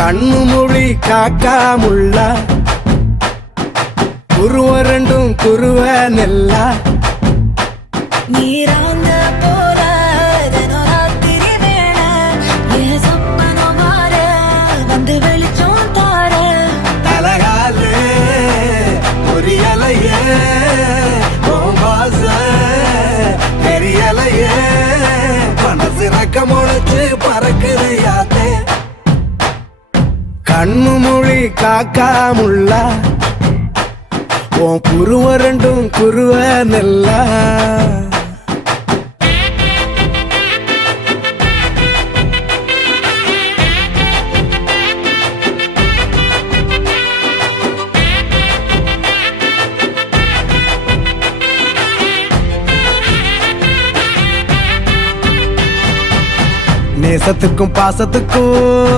கண்ணு மொழி காக்காமுள்ள குருவ ரெண்டும் குருவ நெல்லா நீராங்க போல தினராத்திரி வேண என் சொப்பனம் மாற வந்து வெளிச்சம் தார தலகாலே பொரியலையே வாச பெரியலையே மனசு ரக்க முளைச்சு பறக்குது யாத்தே கண்ணு மொழி காக்காமுள்ள உன் குருவ ரெண்டும் குருவ நெல்லா நேசத்துக்கும் பாசத்துக்கும்